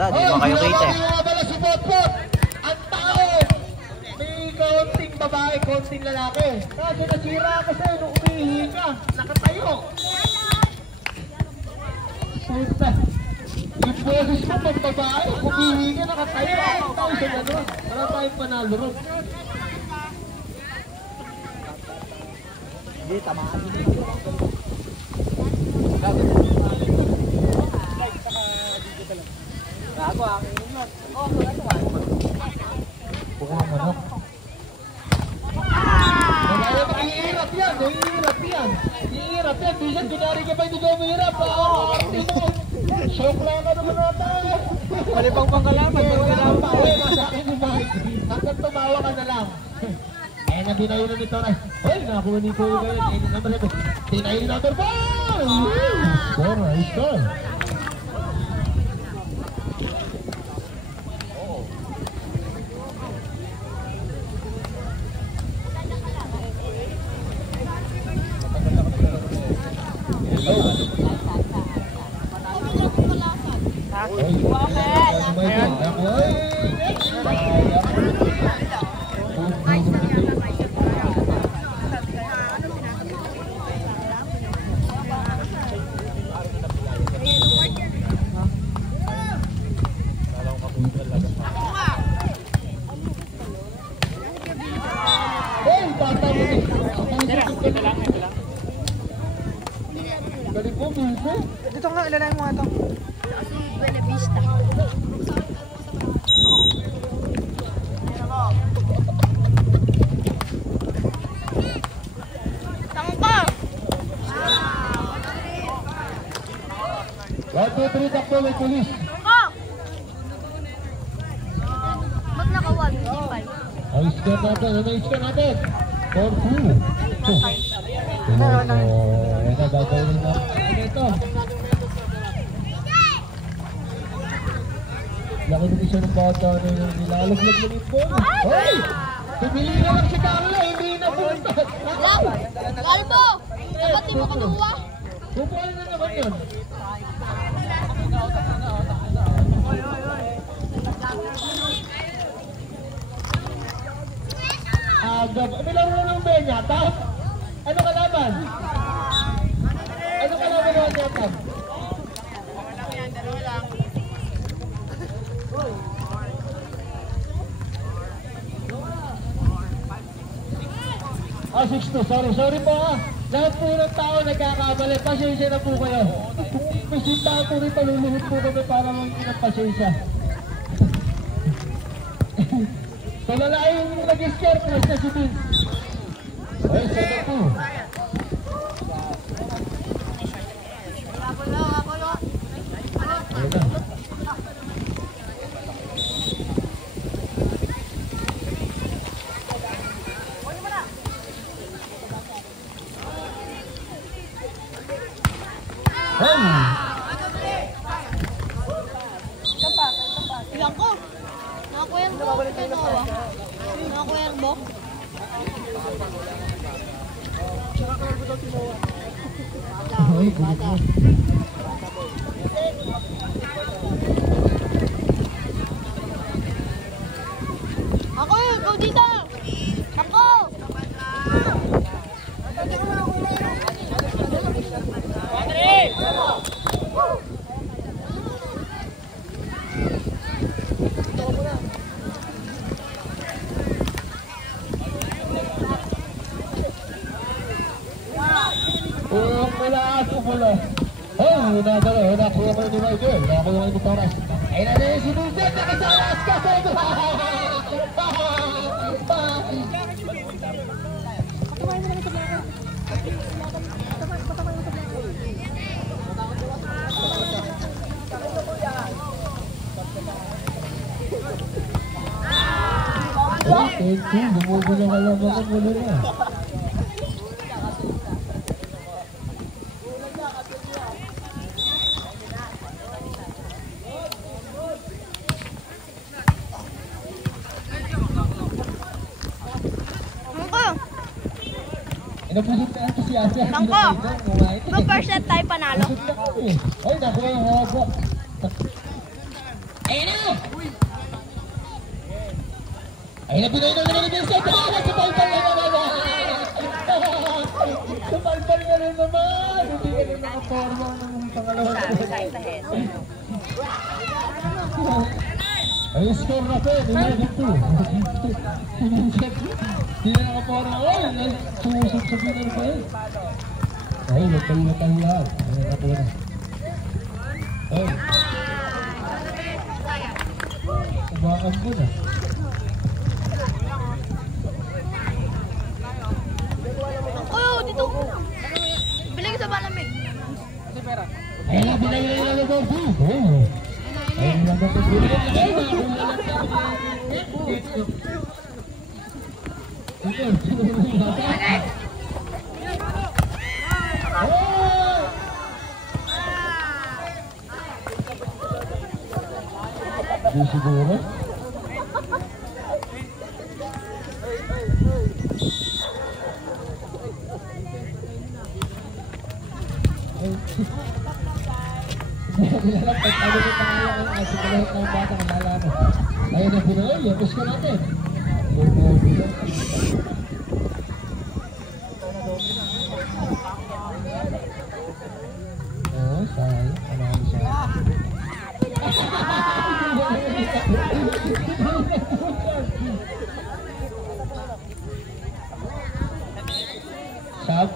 kalsada, di ba kayo kita eh. Ang tao, may kaunting babae, kaunting lalaki. Kaso nasira ka sa'yo nung umihi ka, nakatayo. Puta, yung boses mo pag babae, umihi ka, nakatayo. Ang tao sa gano'n, wala tayong panalo ron. Hindi, tamaan din. Gago aking yun. Oo, buka mo no? Nahihirap yan, nahihirap yan. Nahihirap yan, bisan kunwari ka pa hindi ka umihirap. Shock lang ka naman natin. Malipang pangkalaman, magkalaman pa. Sa akin yung bahay. Hanggang tumawa ka na lang. Eh, nabinayo na nito na. Hoy, nakakuha ni Kuya Gayan. Eh, number 7. Tinayin number 5! Score, score. Dito nga, ilanay mo nga ito. Kasi Buena Vista. Tangka! 1, 2, 3, takbo, may pulis. Tangka! Ba't naka-1? Hindi 5. Ay, score natin. Ano yung score natin? 4-2. Meron lang. Ayan na, gagawin na. Ano ito? Laki ng isa ng bata na yung nilalaglag na ito. Hoy! Tumili na lang si Carla, hindi na punta. Lang! Galbo! Dapat di mo kaduwa? Pupuan na naman yun. May laro ng Benyata? Ano kalaban? Ano kalaban ng Benyata? Ah, 6-2. Sorry po ah. Lahat po ng tao nagkakamali. Pasensya na po kayo. May sinta po rin paluluhod po kami para maging ng pasensya. Kalala yung nag-scare press na si Vince. Ay, 7-2. Ilang ko? Nakakuyang bo? Nakakuyang bo? Ay, bata. Ako, ikaw dito! Ako! Oh, nakuha mo ni Michael. Nakuha mo ni Torres. Ay na rin si Vincent. Nakasalas ka sa ito. Thank you. Bumubulang ka lang ako mula na. Napulit na ito si Asya. Tangko! Mag-first set tayo panalo. Ay, nakuha yung hawak. Ayun na! Ayun na, Pinoy na naman yung set. Sumalpal na naman! Sumalpal na rin naman! Hindi ka rin nakaporma ng pangalawang. Ayun, score na po. 11-2. Hindi na nakaporma. Ay, sumusok sa Pinoy pa eh. Ay, matang lahat. Ayun, ako na. Ay. Kumakan mo na. Oh, dito. Bilang sa malamig. Ayun na, binayay na na daw. Ayun na daw. Di siguro. Ayun na Pinoy, yapos ka natin. Oo, sayang. Panalo siya. Sab?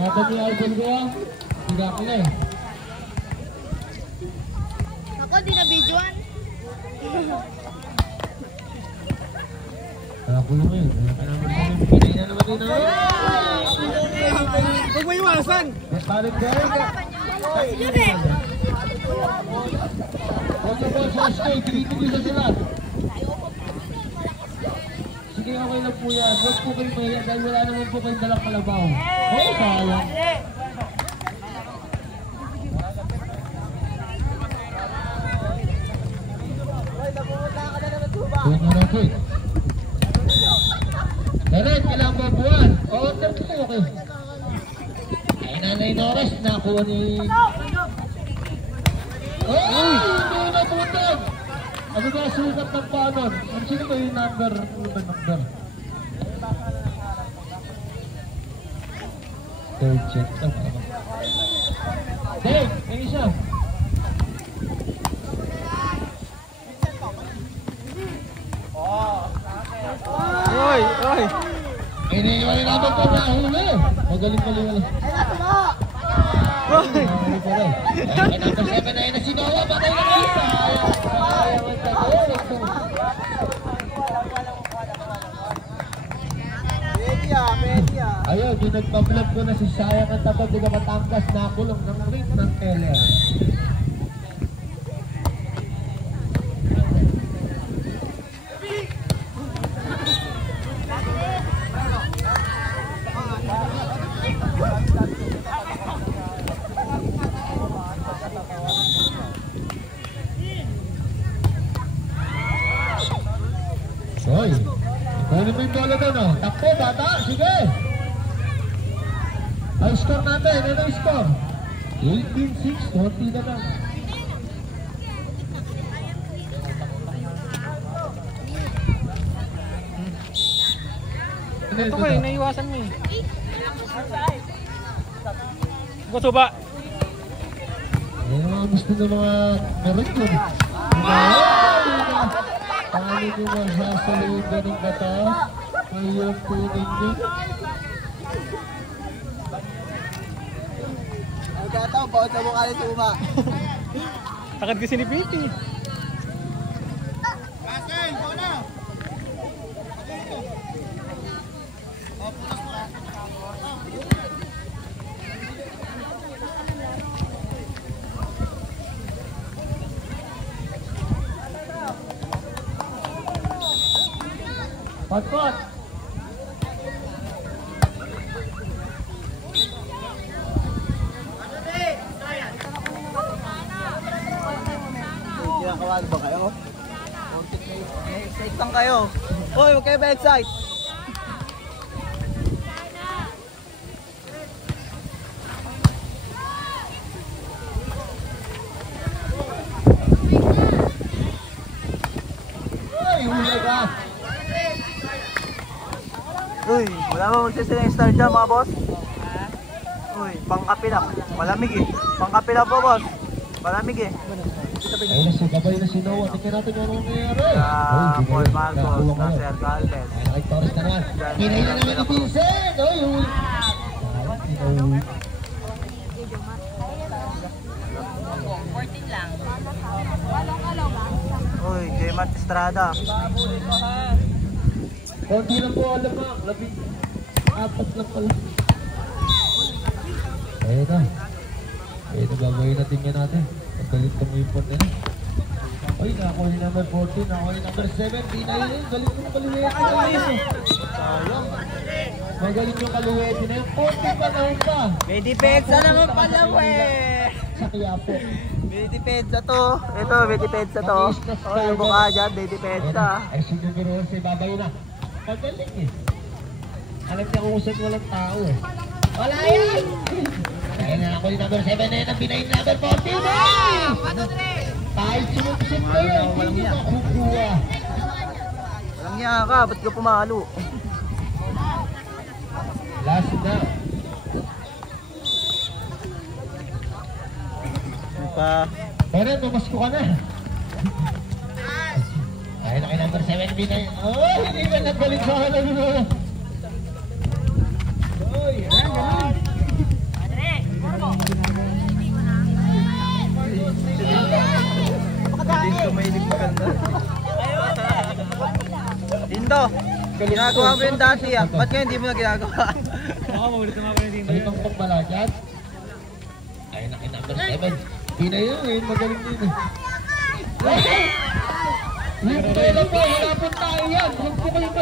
Ngatan niya album ko ah. Hindi ako na eh. Ako, di na videoan. Ako na ngayon. Wala ka naman kami. Pinay na naman din ah. Huwag mo iwasan! Balik guys. Yun eh. Huwag na po sa stage. Tinitigil sa sila. Sige, okay lang po yan. Huwag po kayo mahiya dahil wala naman po kayong dalang kalabaw. Oh, sayang. Huwag na po eh. Darit, kailangan ba buwan? Oo, okay. Ay, Nanay Norris, nakuha ni... Oh! Hindi na butog! Ano ba sukat ng panon? Ano sino ba yung number? Ano ba number? Third check. Dave, may isa. Oy! Oy! Iniiwalay namin pa na huli. Magaling wala. Oy! Ay, number 7 na yun na si Noah. Patay na isa. Ayun, yung nagpa-vlog ko na si Sayang ang Tabag de Batangas nakulong ng ring ng teller. Hoy, kunin mo yung bola doon, oh. Takbo, bata, sige. Ang score natin, ano yung score? 18-6, 40 na lang. Ito kayo, naiwasan mo eh. Gusto ba? Yan ang mga gusto ng mga meron yun. Paano nyo masasaluhin ganun kataas? Mahirap tunin nyo. Ang gataw, bawat sa mukha ni Tuma. Takad kasi ni Piti. Pot-pot! Kinakawalan ba kayo? Excite lang kayo. Hoy, huwag kayo ba-excite? Ay, huli ka! Uy, wala ba magsisiling star dyan mga boss? Uy, pangkapi lang. Malamig eh. Pangkapi lang po boss. Malamig eh. Ayun na si Gabay na si Noah. Tingnan natin kung anong nangyayari. Sa Paul Marcos, na Sir Galvez. Ay, nakay Torres na naman. Kinay na naman ni Vincent. Ay, huli. Ay, Uy, J. Mart Estrada. konti lang po, alam mo. Apat lang pala. Ayun na. Ayun na, gagawin natin yan natin. Paggalit ka mo yung pot na. Ay, nakakuha yung number 14, nakakuha yung number 17. Ayun, galit mo kaluwete na yun. Sayang. Magaling yung kaluwete na yun. 40 pa na pa. May depensa naman pala eh. Sa Quiapo. May depensa to. Ito, may depensa to. O, yung mukha dyan, may depensa. Ay, sinuguro si Babayo na. Magaling eh. Alam niya kung saan walang tao eh. Wala yan! Ayun na ako yung number 7 na yun, ang binayin number 14 eh! Kahit sinugsit ko yun, hindi nyo makukuha. Walang niya ka, ba't ka pumalo? Last na. Pa. Pero tumasko ka na. Ayun na kay number 7 binayin. Oh, hindi ka nagbalik sa kanan mo. Oy, ganun. Dindo, may iligpaganda. Dindo, ginagawa mo yun dati ah. Ba't ngayon hindi mo na ginagawa? Baka maulit naman ako ni Dindo. May pangpang pala dyan. Ayun na kay number 7. Binayin, ngayon magaling din eh. Yung pala po, wala pong tayo yan. Huwag po kayong